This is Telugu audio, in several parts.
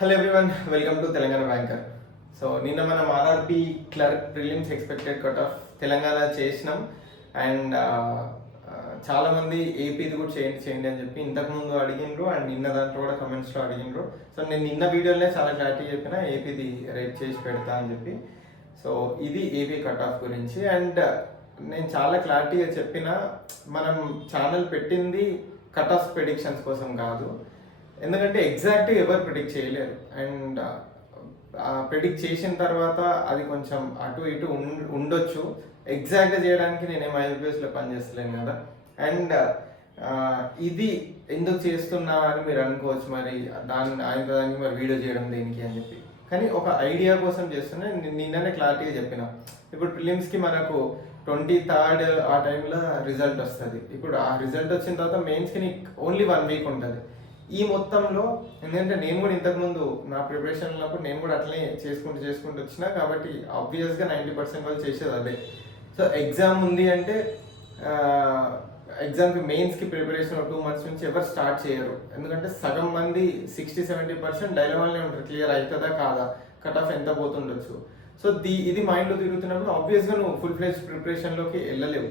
Hello everyone, welcome to Telangana banker. So నిన్న మనం RRP clerk prelims expected cut off Telangana చేసినాం. అండ్ చాలామంది ఏపీది కూడా చేయండి చేయండి అని చెప్పి ఇంతకుముందు అడిగినరు. అండ్ నిన్న దాంట్లో కూడా కమెంట్స్లో అడిగినరు. సో నేను నిన్న వీడియోలోనే చాలా క్లారిటీ చెప్పిన ఏపీది రేట్ చేసి పెడతా అని చెప్పి. సో ఇది ఏపీ కట్ ఆఫ్ గురించి. అండ్ నేను చాలా క్లారిటీగా చెప్పిన, మనం ఛానల్ పెట్టింది కట్ ఆఫ్ ప్రెడిక్షన్స్ కోసం కాదు. ఎందుకంటే ఎగ్జాక్ట్గా ఎవరు ప్రిడిక్ట్ చేయలేరు. అండ్ ప్రిడిక్ట్ చేసిన తర్వాత అది కొంచెం అటు ఇటు ఉండొచ్చు. ఎగ్జాక్ట్గా చేయడానికి నేనేం ఐబీఎస్లో పనిచేస్తలేను కదా. అండ్ ఇది ఎందుకు చేస్తున్నా అని మీరు అనుకోవచ్చు, మరి దానికి మరి వీడియో చేయడం దేనికి అని చెప్పి. కానీ ఒక ఐడియా కోసం చేస్తున్నా. నిన్ననే క్లారిటీగా చెప్పిన, ఇప్పుడు ప్రిలిమ్స్కి మనకు 23rd ఆ టైంలో రిజల్ట్ వస్తుంది. ఇప్పుడు ఆ రిజల్ట్ వచ్చిన తర్వాత మెయిన్స్కి నీకు ఓన్లీ 1 వీక్ ఉంటుంది. ఈ మొత్తంలో ఎందుకంటే నేను కూడా ఇంతకుముందు నా ప్రిపరేషన్ ఉన్నప్పుడు నేను కూడా అట్లనే చేసుకుంటూ వచ్చినా కాబట్టి ఆబ్వియస్గా 90% వాళ్ళు చేసేది అదే. సో ఎగ్జామ్ ఉంది అంటే ఎగ్జామ్కి మెయిన్స్కి ప్రిపరేషన్ 2 months నుంచి ఎవరు స్టార్ట్ చేయరు. ఎందుకంటే సగం మంది 60-70% డైలమానే ఉంటారు, క్లియర్ అవుతుందా కాదా, కట్ ఆఫ్ ఎంత పోతుండొచ్చు. సో ఇది మైండ్లో తిరుగుతున్నప్పుడు ఆబ్వియస్గా నువ్వు ఫుల్ ఫ్లెజ్ ప్రిపరేషన్లోకి వెళ్ళలేవు.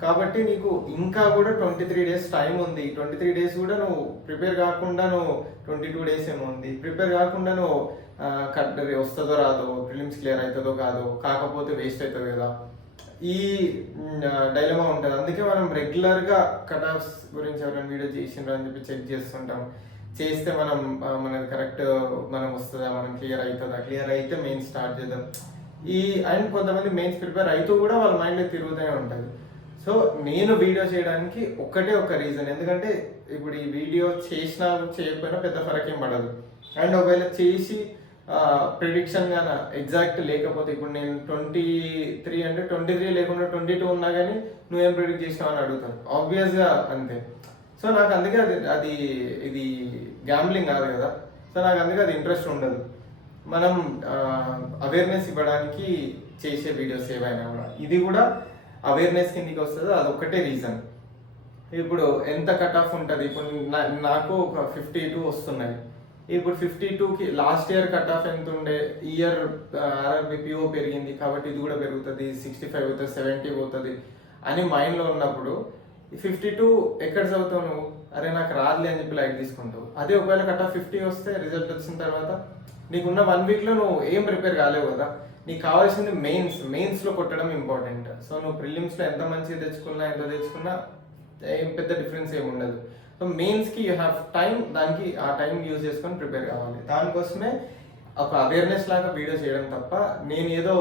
కాబట్టి నీకు ఇంకా కూడా 23 days టైం ఉంది. 23 days కూడా నువ్వు ప్రిపేర్ కాకుండా నువ్వు 22 days ఏమో ఉంది. ప్రిపేర్ కాకుండా నువ్వు వస్తుందో రాదో, ప్రిలిమ్స్ క్లియర్ అవుతుందో కాదో, కాకపోతే వేస్ట్ అవుతుంది కదా, ఈ డైలమా ఉంటుంది. అందుకే మనం రెగ్యులర్గా కట్ ఆఫ్స్ గురించి ఎవరైనా వీడియో చేసిండ్రు అని చెప్పి చెక్ చేస్తుంటాం. చేస్తే మనది కరెక్ట్ మనం వస్తుందా, మనం క్లియర్ అవుతుందా, క్లియర్ అయితే మెయిన్ స్టార్ట్ చేద్దాం. అండ్ కొంతమంది మెయిన్స్ ప్రిపేర్ అవుతూ కూడా వాళ్ళ మైండ్లో తిరుగుతూనే ఉంటుంది. సో నేను వీడియో చేయడానికి ఒక్కటే ఒక రీజన్, ఎందుకంటే ఇప్పుడు ఈ వీడియో చేసినా చేయకపోయినా పెద్ద ఫరక్ ఏం పడదు. అండ్ ఒకవేళ చేసి ప్రిడిక్షన్ గాన ఎగ్జాక్ట్ లేకపోతే, ఇప్పుడు నేను 23 అంటే 23 లేకుండా 22 ఉన్నా కానీ నువ్వేం ప్రిడిక్ట్ చేసినావు అని అడుగుతాను, ఆబ్వియస్గా అంతే. సో నాకు అందుకే ఇది గ్యాంబ్లింగ్ కాదు కదా. సో నాకు అందుకే అది ఇంట్రెస్ట్ ఉండదు. మనం అవేర్నెస్ ఇవ్వడానికి చేసే వీడియోస్ ఏవైనా కూడా, ఇది కూడా అవేర్నెస్ కిందకి వస్తుంది. అదొక్కటే రీజన్. ఇప్పుడు ఎంత కట్ ఆఫ్ ఉంటుంది, ఇప్పుడు నాకు ఒక 52 వస్తున్నాయి. ఇప్పుడు 52కి లాస్ట్ ఇయర్ కట్ ఆఫ్ ఎంత ఉండే, ఇయర్ ఆర్ఆర్బి పిఓ పెరిగింది కాబట్టి ఇది కూడా పెరుగుతుంది, 65 అవుతుంది, 70 పోతుంది అని మైండ్లో ఉన్నప్పుడు 52 ఎక్కడ చదువుతావు నువ్వు? అరే నాకు రాదులే అని చెప్పి లైట్ తీసుకుంటావు. అదే ఒకవేళ కట్ ఆఫ్ 50 వస్తే రిజల్ట్ వచ్చిన తర్వాత నీకున్న 1 వీక్లో నువ్వు ఏం ప్రిపేర్ కాలేవు కదా. నీకు కావాల్సింది మెయిన్స్లో కొట్టడం ఇంపార్టెంట్. సో నువ్వు ప్రిలిమ్స్లో ఎంత మంచిగా ఎంత తెచ్చుకున్నా ఏం పెద్ద డిఫరెన్స్ ఏమి ఉండదు. సో మెయిన్స్కి యూ హ్యావ్ టైం, దానికి ఆ టైం యూజ్ చేసుకొని ప్రిపేర్ కావాలి. దానికోసమే ఒక అవేర్నెస్ లాగా వీడియో చేయడం తప్ప నేను ఏదో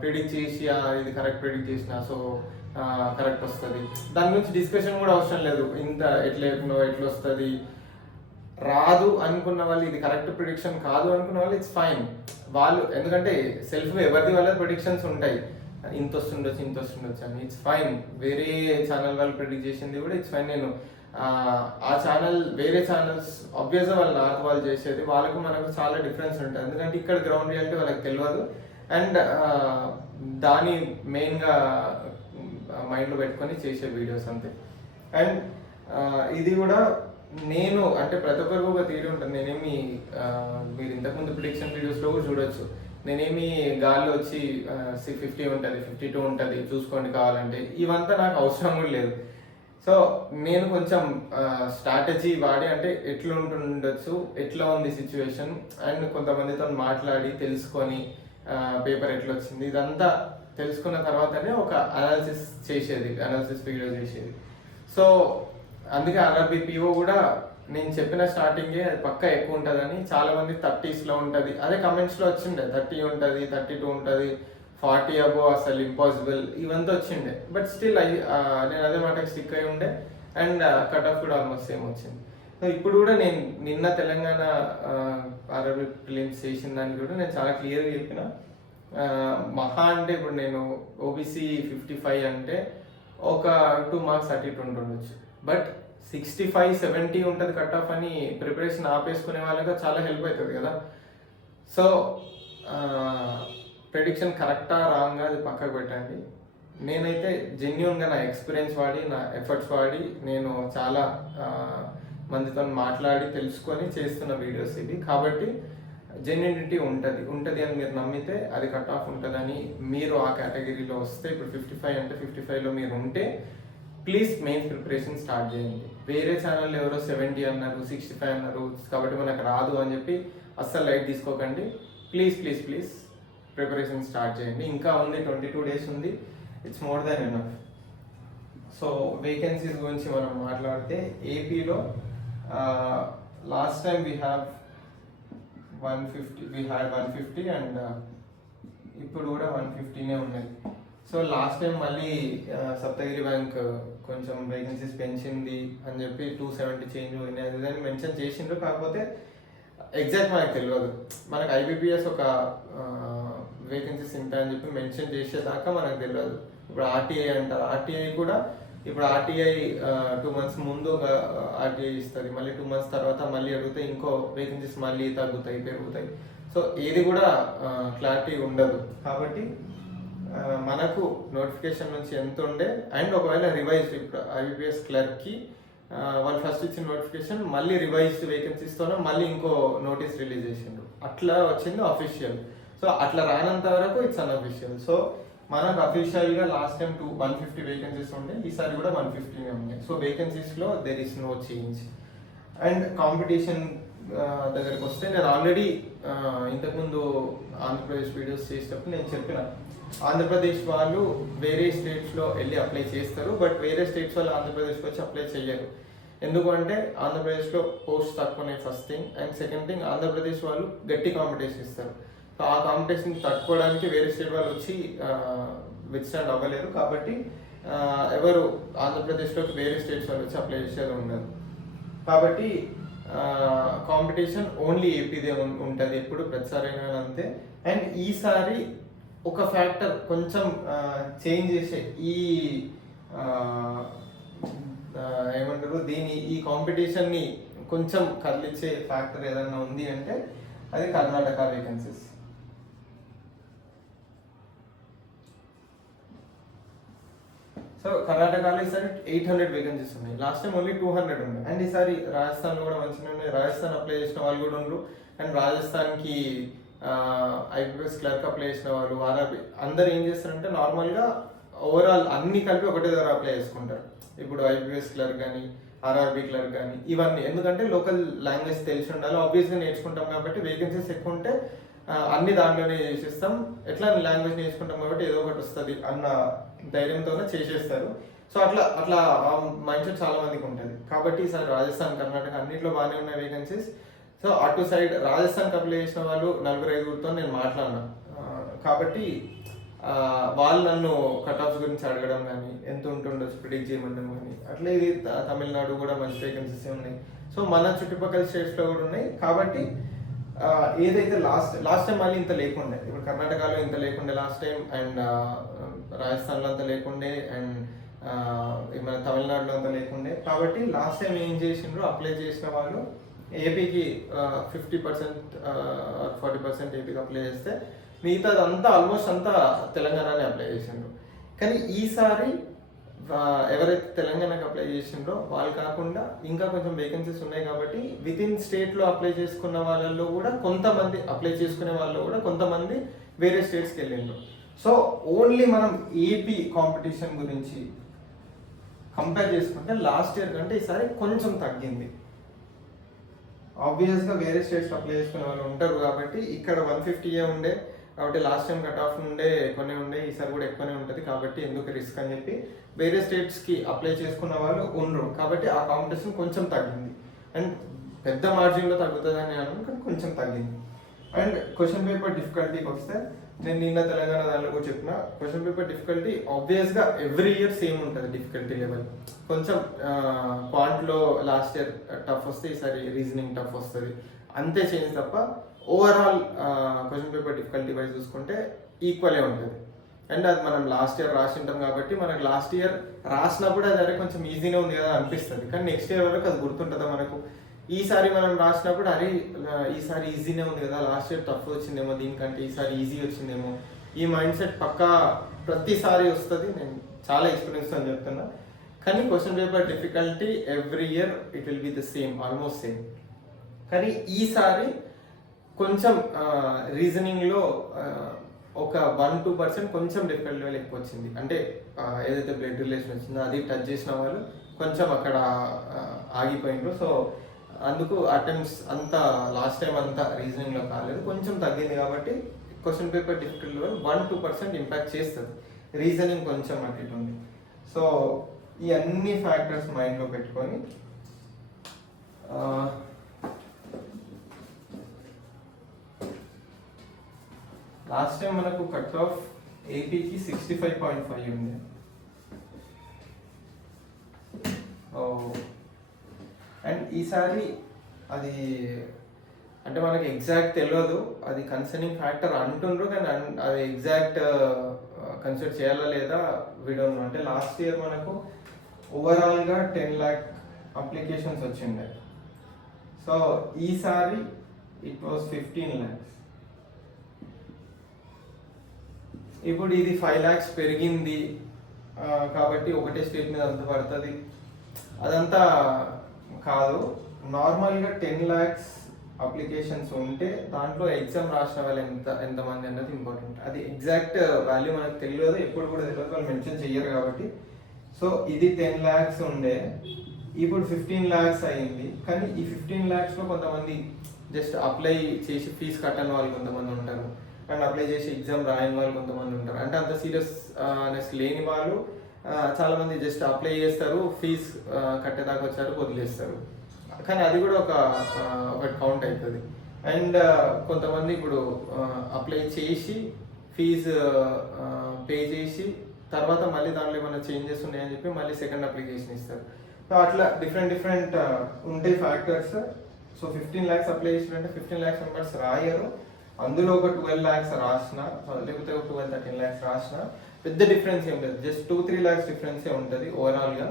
ప్రిడిక్ట్ చేసి ఇది కరెక్ట్ ప్రిడిక్ట్ చేసిన సో కరెక్ట్ వస్తుంది, దాని గురించి డిస్కషన్ కూడా అవసరం లేదు. ఇంత ఎట్లా వస్తుంది, రాదు అనుకున్న వాళ్ళు, ఇది కరెక్ట్ ప్రిడిక్షన్ కాదు అనుకున్న వాళ్ళు ఇట్స్ ఫైన్. వాళ్ళు ఎందుకంటే సెల్ఫ్ ఎవరిది వాళ్ళ ప్రిడిక్షన్స్ ఉంటాయి, ఇంత వస్తుండొచ్చు అని, ఇట్స్ ఫైన్. వేరే ఛానల్ వాళ్ళు ప్రిడిక్ట్ చేసింది కూడా ఇట్స్ ఫైన్. నేను ఆ ఛానల్ వేరే ఛానల్స్ ఆబ్వియస్గా వాళ్ళు నార్త్ వాళ్ళు చేసేది వాళ్ళకు మనకు చాలా డిఫరెన్స్ ఉంటుంది. ఎందుకంటే ఇక్కడ గ్రౌండ్ రియాలిటీ వాళ్ళకి తెలియదు. అండ్ దాన్ని మెయిన్గా మైండ్లో పెట్టుకొని చేసే వీడియోస్ అంతే. అండ్ ఇది కూడా నేను అంటే ప్రతి ఒక్కరికి ఒక థియరీ ఉంటుంది. నేనేమి మీరు ఇంతకుముందు ప్రిడిక్షన్ వీడియోస్లో కూడా చూడొచ్చు, నేనేమి గాల్లో వచ్చి 50 ఉంటుంది, 52 ఉంటుంది చూసుకోండి కావాలంటే, ఇవంతా నాకు అవసరం కూడా లేదు. సో నేను కొంచెం స్ట్రాటజీ వాడి, అంటే ఎట్లా ఉంటుండొచ్చు, ఎట్లా ఉంది సిచ్యువేషన్, అండ్ కొంతమందితో మాట్లాడి తెలుసుకొని పేపర్ ఎట్లా వచ్చింది ఇదంతా తెలుసుకున్న తర్వాతనే ఒక అనాలిసిస్ వీడియో చేసేది. సో అందుకే ఆర్ఆర్బి పిఓ కూడా నేను చెప్పిన స్టార్టింగే అది పక్కా ఎక్కువ ఉంటుందని. చాలామంది 30sలో ఉంటుంది, అదే కమెంట్స్లో వచ్చిండే 30 ఉంటుంది, 32 ఉంటుంది, 40 అబో అసలు ఇంపాసిబుల్ ఇవంతా వచ్చిండే. బట్ స్టిల్ నేను అదే మాటకి స్టిక్ అయి ఉండే. అండ్ కట్ ఆఫ్ కూడా ఆల్మోస్ట్ సేమ్ వచ్చింది. సో ఇప్పుడు కూడా నేను నిన్న తెలంగాణ ఆర్ఆర్బి ప్రిలిమ్స్ చేసిన దానికి కూడా నేను చాలా క్లియర్గా చెప్పిన, మహా అంటే ఇప్పుడు నేను ఓబీసీ 55 అంటే ఒక 2 మార్క్స్ అటు ఇటు ఉండొచ్చు. బట్ 65-70 ఉంటుంది కట్ ఆఫ్ అని ప్రిపరేషన్ ఆపేసుకునే వాళ్ళకి చాలా హెల్ప్ అవుతుంది కదా. సో ప్రెడిక్షన్ కరెక్టా రాంగా అది పక్కకు పెట్టండి. నేనైతే జెన్యూన్గా నా ఎక్స్పీరియన్స్ వాడి, నా ఎఫర్ట్స్ వాడి నేను చాలా మందితో మాట్లాడి తెలుసుకొని చేస్తున్న వీడియోస్ ఇవి. కాబట్టి జెన్యునిటీ ఉంటుంది అని మీరు నమ్మితే అది కట్ ఆఫ్ ఉంటుందని, మీరు ఆ కేటగిరీలో వస్తే, ఇప్పుడు 55 అంటే 55లో మీరు ఉంటే ప్లీజ్ మెయిన్స్ ప్రిపరేషన్ స్టార్ట్ చేయండి. వేరే ఛానల్ ఎవరో 70 అన్నారు, 65 అన్నారు కాబట్టి మనకు రాదు అని చెప్పి అస్సలు లైట్ తీసుకోకండి. Please please please preparation start చేయండి. ఇంకా ఉంది, 22 days ఉంది. It's more than enough. So vacancies గురించి మనం మాట్లాడితే ఏపీలో last time we have 150 and ఇప్పుడు కూడా 150నే ఉన్నాయి. సో లాస్ట్ టైం మళ్ళీ సప్తగిరి బ్యాంక్ కొంచెం వేకెన్సీస్ పెంచింది అని చెప్పి 270 చేంజ్ అయినాయి అని మెన్షన్ చేసిండ్రు. కాకపోతే ఎగ్జాక్ట్ మనకు తెలియదు. మనకు ఐబీపీఎస్ ఒక వేకెన్సీస్ ఇంత అని చెప్పి మెన్షన్ చేసేదాకా మనకు తెలియదు. ఇప్పుడు ఆర్టీఐ అంటారు, ఆర్టీఐ కూడా ఇప్పుడు ఆర్టీఐ 2 months ముందు ఒక ఆర్టీఐ ఇస్తుంది, మళ్ళీ 2 months తర్వాత మళ్ళీ అడిగితే ఇంకో వేకెన్సీస్ మళ్ళీ తగ్గుతాయి, పెరుగుతాయి. సో ఏది కూడా క్లారిటీ ఉండదు. కాబట్టి మనకు నోటిఫికేషన్ నుంచి ఎంత ఉండే అండ్ ఒకవేళ రివైజ్డ్, ఇప్పుడు ఐబీపీఎస్ క్లర్క్కి వాళ్ళు ఫస్ట్ ఇచ్చిన నోటిఫికేషన్ మళ్ళీ రివైజ్డ్ వేకెన్సీస్తోనే మళ్ళీ ఇంకో నోటీస్ రిలీజ్ చేసిండ్రు. అట్లా వచ్చింది అఫీషియల్. సో అట్లా రానంత వరకు ఇట్స్ అన్అఫీషియల్. సో మనకు అఫీషియల్గా లాస్ట్ టైం 150 వేకెన్సీస్ ఉండే, ఈసారి కూడా 150నే ఉన్నాయి. సో వేకెన్సీస్లో there is no change. And competition దగ్గరికి వస్తే నేను ఆల్రెడీ ఇంతకుముందు ఆంధ్రప్రదేశ్ వీడియోస్ చేసేటప్పుడు నేను చెప్పిన, ఆంధ్రప్రదేశ్ వాళ్ళు వేరే స్టేట్స్లో వెళ్ళి అప్లై చేస్తారు, బట్ వేరే స్టేట్స్ వాళ్ళు ఆంధ్రప్రదేశ్కి వచ్చి అప్లై చేయరు. ఎందుకంటే ఆంధ్రప్రదేశ్లో పోస్ట్ తక్కువనే first thing, and second thing Andhra Pradesh వాళ్ళు గట్టి కాంపిటీషన్ ఇస్తారు. సో ఆ కాంపిటీషన్ తట్టుకోవడానికి వేరే స్టేట్ వాళ్ళు వచ్చి విత్స్టాండ్ అవ్వలేరు. కాబట్టి ఎవరు ఆంధ్రప్రదేశ్లోకి వేరే స్టేట్స్ వాళ్ళు వచ్చి అప్లై చేసేది ఉండదు. కాబట్టి కాంపిటీషన్ ఓన్లీ ఏపీదే ఉంటుంది ఎప్పుడు, ప్రతిసారి అయినా అంతే. అండ్ ఈసారి ఒక ఫ్యాక్టర్ కొంచెం చేంజ్ చేసే, ఈ ఏమంటారు దీని, ఈ కాంపిటీషన్ని కొంచెం కదిలిచ్చే ఫ్యాక్టర్ ఏదన్నా ఉంది అంటే అది కర్ణాటక వేకెన్సీస్. సో కర్ణాటకలో ఈసారి 800 వేకెన్సీస్ ఉన్నాయి. లాస్ట్ టైం ఓన్లీ 200 ఉన్నాయి. అండ్ ఈసారి రాజస్థాన్లో కూడా మంచిగా ఉన్నాయి. రాజస్థాన్ అప్లై చేసిన వాళ్ళు కూడా ఉన్నారు. అండ్ రాజస్థాన్కి ఐపీఎస్ క్లర్క్ అప్లై చేసిన వాళ్ళు, ఆర్ఆర్బీ అందరు ఏం చేస్తారంటే నార్మల్గా ఓవరాల్ అన్ని కలిపి ఒకటే దగ్గర అప్లై చేసుకుంటారు. ఇప్పుడు ఐపీఎస్ క్లర్క్ కానీ, ఆర్ఆర్బీ క్లర్క్ కానీ ఇవన్నీ, ఎందుకంటే లోకల్ లాంగ్వేజ్ తెలిసి ఉండాలి. ఆబ్వియస్గా నేర్చుకుంటాం కాబట్టి వేకెన్సీస్ ఎక్కువ ఉంటే అన్ని దాంట్లోనే చేసేస్తాం. ఎట్లా లాంగ్వేజ్ నేర్చుకుంటాం కాబట్టి ఏదో ఒకటి వస్తుంది అన్న ధైర్యంతోనే చేసేస్తారు. సో అట్లా మైండ్ సెట్ చాలా మందికి ఉంటుంది. కాబట్టి ఈసారి రాజస్థాన్, కర్ణాటక అన్నింటిలో బాగానే ఉన్నాయి వేకెన్సీస్. సో అటు సైడ్ రాజస్థాన్కి అప్లై చేసిన వాళ్ళు 4-5 నేను మాట్లాడినా. కాబట్టి వాళ్ళు నన్ను కట్ ఆఫ్స్ గురించి అడగడం కానీ, ఎంత ఉంటుండొచ్చు ప్రిడిక్ట్ చేయమండం కానీ, అట్లా ఇది తమిళనాడు కూడా మంచి వేకెన్సీస్ ఉన్నాయి. సో మన చుట్టుపక్కల స్టేట్స్లో కూడా ఉన్నాయి. కాబట్టి ఏదైతే లాస్ట్ టైం మళ్ళీ ఇంత లేకుండే, ఇప్పుడు కర్ణాటకలో ఇంత లేకుండే లాస్ట్ టైం, అండ్ రాజస్థాన్లో అంత లేకుండే, అండ్ మన తమిళనాడులో అంత లేకుండే. కాబట్టి లాస్ట్ టైం ఏం చేసిండ్రు, అప్లై చేసిన వాళ్ళు ఏపీకి 50% 40% ఏపీకి అప్లై చేస్తే మిగతాదంతా ఆల్మోస్ట్ అంతా తెలంగాణనే అప్లై చేసిండ్రు. కానీ ఈసారి ఎవరైతే తెలంగాణకి అప్లై చేసిండ్రో వాళ్ళు కాకుండా ఇంకా కొంచెం వేకెన్సీస్ ఉన్నాయి. కాబట్టి విత్ ఇన్ స్టేట్లో అప్లై చేసుకున్న వాళ్ళల్లో కూడా కొంతమంది, అప్లై చేసుకునే వాళ్ళు కూడా కొంతమంది వేరే స్టేట్స్కి వెళ్ళిండ్రు. సో ఓన్లీ మనం ఏపీ కాంపిటీషన్ గురించి కంపేర్ చేసుకుంటే లాస్ట్ ఇయర్ కంటే ఈసారి కొంచెం తగ్గింది. ఆబ్వియస్గా వేరే స్టేట్స్ అప్లై చేసుకునే వాళ్ళు ఉంటారు కాబట్టి ఇక్కడ 150 ఉండే, కాబట్టి లాస్ట్ టైం కట్ ఆఫ్ ఉండే ఎక్కువనే ఉండే, ఈసారి కూడా ఎక్కువనే ఉంటుంది. కాబట్టి ఎందుకు రిస్క్ అని చెప్పి వేరే స్టేట్స్కి అప్లై చేసుకున్న వాళ్ళు ఉండరు. కాబట్టి ఆ కాంపిటీషన్ కొంచెం తగ్గింది. అండ్ పెద్ద మార్జిన్లో తగ్గుతుందని అన్నాను, కానీ కొంచెం తగ్గింది. అండ్ క్వశ్చన్ పేపర్ డిఫికల్టీకి వస్తే నేను నిన్న తెలంగాణ దానిలో కూడా చెప్పిన, క్వశ్చన్ పేపర్ డిఫికల్టీ ఆబ్వియస్గా ఎవ్రీ ఇయర్ సేమ్ ఉంటుంది డిఫికల్టీ లెవెల్. కొంచెం క్వాంట్లో లాస్ట్ ఇయర్ టఫ్ వస్తే ఈసారి రీజనింగ్ టఫ్ వస్తుంది, అంతే చేంజ్ తప్ప overall question paper difficulty wise చూసుకుంటే ఈక్వలే ఉంటుంది. అండ్ అది మనం లాస్ట్ ఇయర్ రాసి ఉంటాం కాబట్టి మనకు లాస్ట్ ఇయర్ రాసినప్పుడు అది అరే కొంచెం ఈజీనే ఉంది కదా అనిపిస్తుంది, కానీ నెక్స్ట్ ఇయర్ వరకు అది గుర్తుంటుందా మనకు. ఈసారి మనం రాసినప్పుడు అరే ఈసారి ఈజీనే ఉంది కదా, లాస్ట్ ఇయర్ టఫ్ వచ్చిందేమో దీనికంటే ఈసారి ఈజీ వచ్చిందేమో, ఈ మైండ్ సెట్ పక్కా ప్రతిసారి వస్తుంది. నేను చాలా ఎక్స్పీరియన్స్ అని చెప్తున్నా. కానీ question paper difficulty every year it will be the same, almost same. కానీ ఈసారి కొంచెం రీజనింగ్లో ఒక 1-2% కొంచెం డిఫికల్ట్ లెవెల్ ఎక్కువ వచ్చింది. అంటే ఏదైతే బ్లడ్ రిలేషన్ వచ్చిందో అది టచ్ చేసిన వాళ్ళు కొంచెం అక్కడ ఆగిపోయిండ్రు. సో అందుకు అటెంప్ట్స్ అంతా లాస్ట్ టైం అంతా రీజనింగ్లో కాలేదు, కొంచెం తగ్గింది. కాబట్టి question paper difficult level 1-2% impact చేస్తుంది. రీజనింగ్ కొంచెం అటు ఇటు ఉంది. సో ఈ అన్ని ఫ్యాక్టర్స్ మైండ్లో పెట్టుకొని లాస్ట్ టైం మనకు కట్ ఆఫ్ ఏపీకి 65.5 ఉంది. అండ్ ఈసారి అది అంటే మనకి ఎగ్జాక్ట్ తెలియదు, అది కన్సర్నింగ్ ఫ్యాక్టర్ అంటుండ్రు, కానీ అది ఎగ్జాక్ట్ కన్సిడర్ చేయాలా లేదా వీడోన్. అంటే లాస్ట్ ఇయర్ మనకు ఓవరాల్గా 10 lakh అప్లికేషన్స్ వచ్చిండే. సో ఈసారి ఇట్ వాజ్ 15 lakhs. ఇప్పుడు ఇది 5 lakhs పెరిగింది కాబట్టి ఒకటే స్టేట్ మీద అంత పడుతుంది, అదంతా కాదు. నార్మల్గా 10 lakhs అప్లికేషన్స్ ఉంటే దాంట్లో ఎగ్జామ్ రాసిన వాళ్ళు ఎంతమంది అన్నది ఇంపార్టెంట్. అది ఎగ్జాక్ట్ వాల్యూ మనకు తెలియదు, ఎప్పుడు కూడా తెలియదు, వాళ్ళు మెన్షన్ చెయ్యరు కాబట్టి. సో ఇది 10 lakhs ఉండే, ఇప్పుడు 15 lakhs అయింది. కానీ ఈ 15 lakhsలో కొంతమంది జస్ట్ అప్లై చేసి ఫీజు కట్టని వాళ్ళు కొంతమంది ఉంటారు, అండ్ అప్లై చేసి ఎగ్జామ్ రాయని వాళ్ళు కొంతమంది ఉంటారు. అంటే అంత సీరియస్నెస్ లేని వాళ్ళు చాలామంది జస్ట్ అప్లై చేస్తారు, ఫీజు కట్టేదాకా వచ్చారు, వదిలేస్తారు. కానీ అది కూడా ఒకటి కౌంట్ అవుతుంది. అండ్ కొంతమంది ఇప్పుడు అప్లై చేసి ఫీజు పే చేసి తర్వాత మళ్ళీ దాంట్లో ఏమైనా చేంజెస్ ఉన్నాయని చెప్పి మళ్ళీ సెకండ్ అప్లికేషన్ ఇస్తారు. సో అట్లా డిఫరెంట్ ఉంటాయి ఫ్యాక్టర్స్. సో 15 lakhs అప్లై చేసినట్టే 15 lakhs మెంబర్స్ రాయరు, అందులో ఒక 12 lakhs రాసిన, లేకపోతే ఒక 12-13 lakhs రాసిన పెద్ద డిఫరెన్స్ ఏం లేదు, జస్ట్ 2-3 lakhs డిఫరెన్సే ఉంటుంది ఓవరాల్గా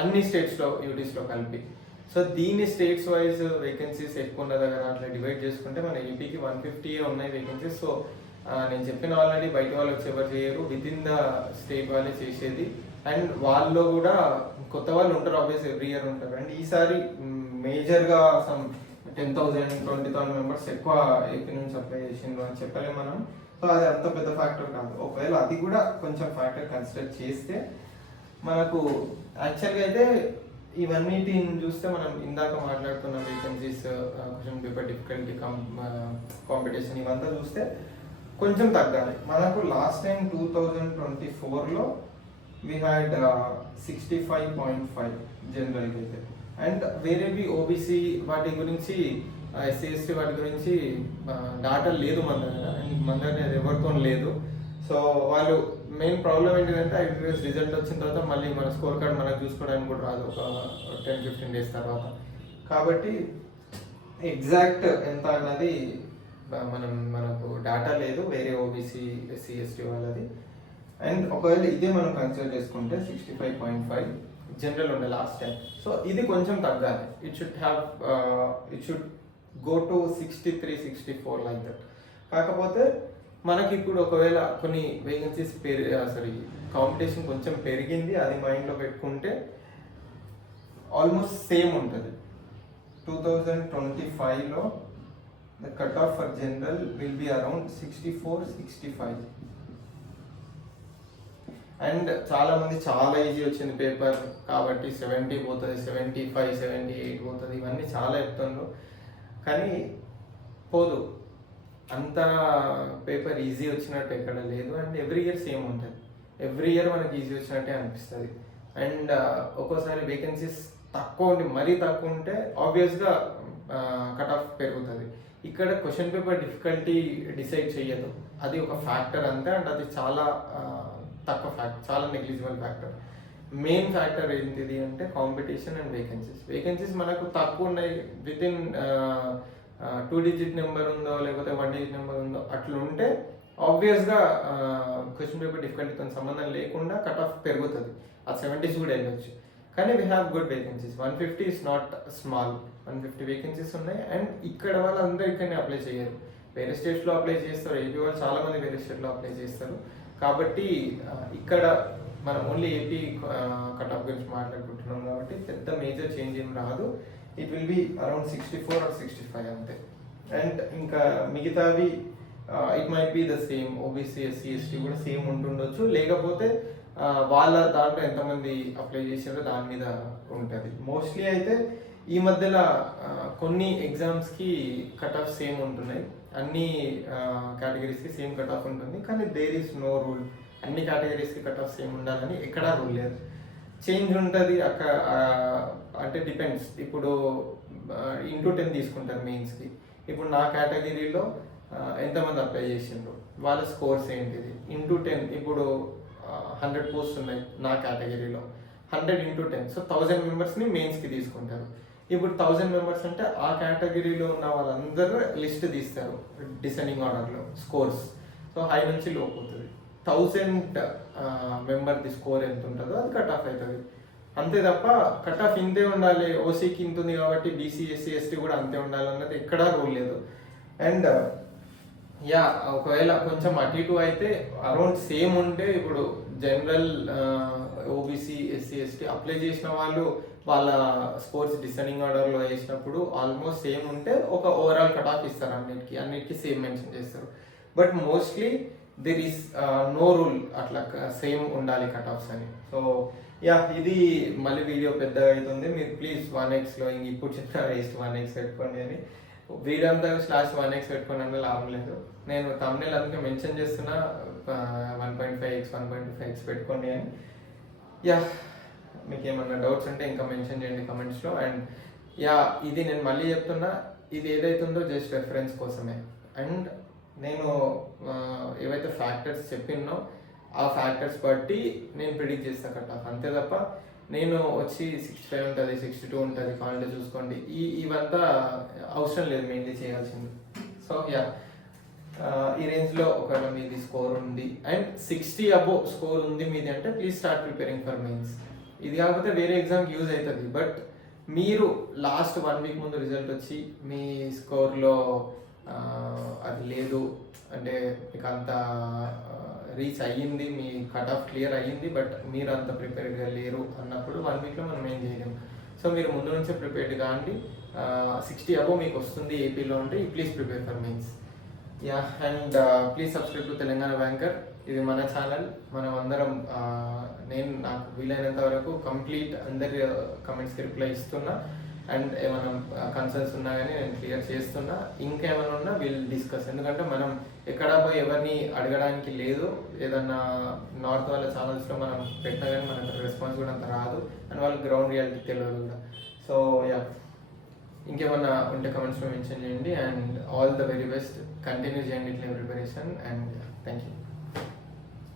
అన్ని స్టేట్స్లో యూటీస్లో కలిపి. సో దీన్ని స్టేట్స్ వైజ్ వేకెన్సీస్ ఎక్కువ ఉన్న దగ్గర అట్లా డివైడ్ చేసుకుంటే మన ఏపీకి 150 ఉన్నాయి వేకెన్సీస్. సో నేను చెప్పిన ఆల్రెడీ బయట వాళ్ళు వచ్చి ఎవరు చేయరు, విత్ ఇన్ ద స్టేట్ వాళ్ళే చేసేది. అండ్ వాళ్ళు కూడా కొత్త వాళ్ళు ఉంటారు, ఆబ్వియస్ ఎవ్రీ ఇయర్ ఉంటారు. అండ్ ఈసారి మేజర్గా సమ్ 10,000-20,000 మెంబర్స్ ఎక్కువ ఏపీ నుంచి అప్లై చేసిండ్రు అని చెప్పలేము మనం. సో అది అంత పెద్ద ఫ్యాక్టర్ కాదు. ఒకవేళ అది కూడా కొంచెం ఫ్యాక్టర్ కన్సిడర్ చేస్తే మనకు యాక్చువల్గా అయితే ఇవన్నిటిని చూస్తే మనం ఇందాక మాట్లాడుకున్న vacancies, question paper difficulty, competition ఇవంతా చూస్తే కొంచెం తగ్గాలి. మనకు లాస్ట్ టైం 2024లో వీ హ్యాడ్ 65.5 జనరల్గా అయితే. అండ్ వేరేవి ఓబీసీ వాటి గురించి, ఎస్సీ ఎస్టీ వాటి గురించి డాటా లేదు మన దగ్గర, అండ్ మన దగ్గర ఎవరితో లేదు. సో వాళ్ళు మెయిన్ ప్రాబ్లం ఏంటిదంటే ఐబీపీఎస్ రిజల్ట్ వచ్చిన తర్వాత మళ్ళీ మన స్కోర్ కార్డ్ మనకు చూసుకోవడానికి కూడా రాదు, ఒక 10-15 days తర్వాత. కాబట్టి ఎగ్జాక్ట్ ఎంత అన్నది మనకు డాటా లేదు, వేరే ఓబీసీ ఎస్సీ ఎస్టీ వాళ్ళది. అండ్ ఒకవేళ ఇదే మనం కన్సిడర్ చేసుకుంటే 65.5 జనరల్ ఉండే లాస్ట్ టైం. సో ఇది కొంచెం తగ్గాలి, it should go to 63-64 like that. కాకపోతే మనకి ఇప్పుడు ఒకవేళ కొన్ని వేకెన్సీస్ కాంపిటీషన్ కొంచెం పెరిగింది, అది మైండ్లో పెట్టుకుంటే ఆల్మోస్ట్ సేమ్ ఉంటుంది. 2025లో the cut off for general will be around 64-65. And చాలామంది చాలా ఈజీ వచ్చింది పేపర్ కాబట్టి 70 పోతుంది, 75-78 పోతుంది, ఇవన్నీ చాలా చెప్తుండ్రు. కానీ పోదు, అంత పేపర్ ఈజీ వచ్చినట్టు ఎక్కడ లేదు. అండ్ ఎవ్రీ ఇయర్ సేమ్ ఉంటుంది, ఎవ్రీ ఇయర్ మనకి ఈజీ వచ్చినట్టే అనిపిస్తుంది. అండ్ ఒక్కోసారి వేకెన్సీస్ తక్కువ ఉండి మరీ తక్కువ ఉంటే ఆబ్వియస్గా కట్ ఆఫ్ పెరుగుతుంది. ఇక్కడ క్వశ్చన్ పేపర్ డిఫికల్టీ డిసైడ్ చేయదు, అది ఒక ఫ్యాక్టర్ అంతే. అండ్ అది చాలా తక్కువ ఫ్యాక్టర్, చాలా నెగ్లిజిబుల్ ఫ్యాక్టర్. మెయిన్ ఫ్యాక్టర్ ఏంటిది అంటే కాంపిటీషన్ అండ్ వేకెన్సీస్ మనకు తక్కువ ఉన్నాయి, విత్ ఇన్ 2 digit నెంబర్ ఉందో లేకపోతే 1 digit నెంబర్ ఉందో అట్లా ఉంటే ఆబ్వియస్గా క్వశ్చన్ పేపర్ డిఫికల్టీతో సంబంధం లేకుండా కట్ ఆఫ్ పెరుగుతుంది, అది 70s కూడా వెళ్ళొచ్చు. కానీ we have good vacancies, 150 is not small, 150 vacancies ఉన్నాయి. అండ్ ఇక్కడ వాళ్ళందరూ ఇక్కడనే అప్లై చేయరు, వేరే స్టేట్స్లో అప్లై చేస్తారు, ఏపీ వాళ్ళు చాలామంది వేరే స్టేట్లో అప్లై చేస్తారు. కాబట్టి ఇక్కడ మనం ఓన్లీ ఏపీ కట్ ఆఫ్ గురించి మాట్లాడుకుంటున్నాం కాబట్టి పెద్ద మేజర్ చేంజ్ ఏం రాదు. It will be around 64 or 65 అంతే. అండ్ ఇంకా మిగతావి it might be the same. OBC SC ST కూడా సేమ్ ఉంటుండొచ్చు, లేకపోతే వాళ్ళ దాంట్లో ఎంతమంది అప్లై చేసారో దాని మీద ఉంటుంది. మోస్ట్లీ అయితే ఈ మధ్యలో కొన్ని ఎగ్జామ్స్కి కట్ ఆఫ్ సేమ్ ఉంటున్నాయి, అన్ని కేటగిరీస్కి సేమ్ కట్ ఆఫ్ ఉంటుంది. కానీ దేర్ ఈస్ నో రూల్ అన్ని కేటగిరీస్కి కట్ ఆఫ్ సేమ్ ఉండాలని ఎక్కడా రూల్ లేదు. చేంజ్ ఉంటుంది అంటే డిపెండ్స్. ఇప్పుడు ఇంటూ 10 తీసుకుంటారు మెయిన్స్కి. ఇప్పుడు నా కేటగిరీలో ఎంతమంది అప్లై చేసిండ్రు, వాళ్ళ స్కోర్స్ ఏంటిది, ఇంటూ 10. ఇప్పుడు 100 పోస్ట్ ఉన్నాయి నా కేటగిరీలో, 100 into 10, సో 1000 మెంబర్స్ని మెయిన్స్కి తీసుకుంటారు. ఇప్పుడు 1000 మెంబర్స్ అంటే ఆ కేటగిరీలో ఉన్న వాళ్ళందరూ లిస్ట్ తీస్తారు డిసెండింగ్ ఆర్డర్లో స్కోర్స్. సో హై నుంచి లో పోతుంది. 1000 మెంబర్ది స్కోర్ ఎంత ఉంటుందో అది కట్ ఆఫ్ అవుతుంది. అంతే తప్ప కట్ ఆఫ్ ఇంతే ఉండాలి, ఓసీకి ఇంత ఉంది కాబట్టి బీసీ ఎస్సీ ఎస్టీ కూడా అంతే ఉండాలి అన్నది ఎక్కడా రూల్ లేదు. అండ్ యా ఒకవేళ కొంచెం అటు ఇటు అయితే అరౌండ్ సేమ్ ఉంటే, ఇప్పుడు general OBC SC ST apply చేసిన వాళ్ళు వాళ్ళ స్కోర్స్ డిసెండింగ్ ఆర్డర్లో వేసినప్పుడు ఆల్మోస్ట్ సేమ్ ఉంటే ఒక ఓవరాల్ కట్ ఆఫ్ ఇస్తారు. అన్నిటికీ సేమ్ మెన్షన్ చేస్తారు. But mostly there is no rule అట్లా సేమ్ ఉండాలి కట్ ఆఫ్స్ అని. సో యా ఇది మళ్ళీ వీడియో పెద్దగా అవుతుంది. మీరు ప్లీజ్ 1xలో ఇంక ఇప్పుడు చెప్పిన వేస్ట్ 1x పెట్టుకోండి అని. వీడియో అంతా /1x పెట్టుకోండి అంటే లాభం లేదు. నేను thumbnail అందుకే మెన్షన్ చేస్తున్నా 1.5x 1.25x పెట్టుకోండి అని. యా మీకు ఏమన్నా డౌట్స్ ఉంటే ఇంకా మెన్షన్ చేయండి కమెంట్స్లో. అండ్ యా ఇది నేను మళ్ళీ చెప్తున్నా, ఇది ఏదైతుందో జస్ట్ రెఫరెన్స్ కోసమే. అండ్ నేను ఏవైతే ఫ్యాక్టర్స్ చెప్పినో ఆ ఫ్యాక్టర్స్ బట్టి నేను ప్రిడిక్ట్ చేస్తాను కట్ ఆఫ్. అంతే తప్ప నేను వచ్చి 65 ఉంటుంది 62 ఉంటుంది కావాలంటే చూసుకోండి, ఇవంతా అవసరం లేదు మెయిన్లీ చేయాల్సింది. సో యా ఈ రేంజ్లో ఒకవేళ మీది స్కోర్ ఉంది అండ్ 60 అబోవ్ స్కోర్ ఉంది మీది అంటే please start preparing for mains. ఇది కాకపోతే వేరే ఎగ్జామ్కి యూజ్ అవుతుంది. బట్ మీరు లాస్ట్ 1 week ముందు రిజల్ట్ వచ్చి మీ స్కోర్లో అది లేదు అంటే మీకు అంత రీచ్ అయ్యింది, మీ కట్ ఆఫ్ క్లియర్ అయ్యింది, బట్ మీరు అంత ప్రిపేర్డ్గా లేరు అన్నప్పుడు 1 weekలో మనం ఏం చేయలేము. సో మీరు ముందు నుంచే ప్రిపేర్డ్ కాండి. 60 అబోవ్ మీకు వస్తుంది ఏపీలో అంటే please prepare for mains. Yeah and please subscribe to Telangana banker. ఇది మన ఛానల్. మనం అందరం నేను నాకు వీలైనంత వరకు కంప్లీట్ అందరి కమెంట్స్కి రిప్లై ఇస్తున్నా. అండ్ ఏమైనా కన్సర్న్స్ ఉన్నా కానీ నేను క్లియర్ చేస్తున్నా. ఇంకేమైనా ఉన్నా వీల్ డిస్కస్. ఎందుకంటే మనం ఎక్కడ పోయి ఎవరిని అడగడానికి లేదు. ఏదన్నా నార్త్ వాళ్ళ ఛానల్స్లో మనం పెట్టినా కానీ మనకు రెస్పాన్స్ కూడా అంత రాదు అండ్ వాళ్ళకి గ్రౌండ్ రియాలిటీ తెలియదు కూడా. సో యా ఇంకేమన్నా ఉంటే కమెంట్స్లో మెన్షన్ చేయండి. And all the very best. Continue చేయండి ఇట్లా ప్రిపరేషన్. And thank you.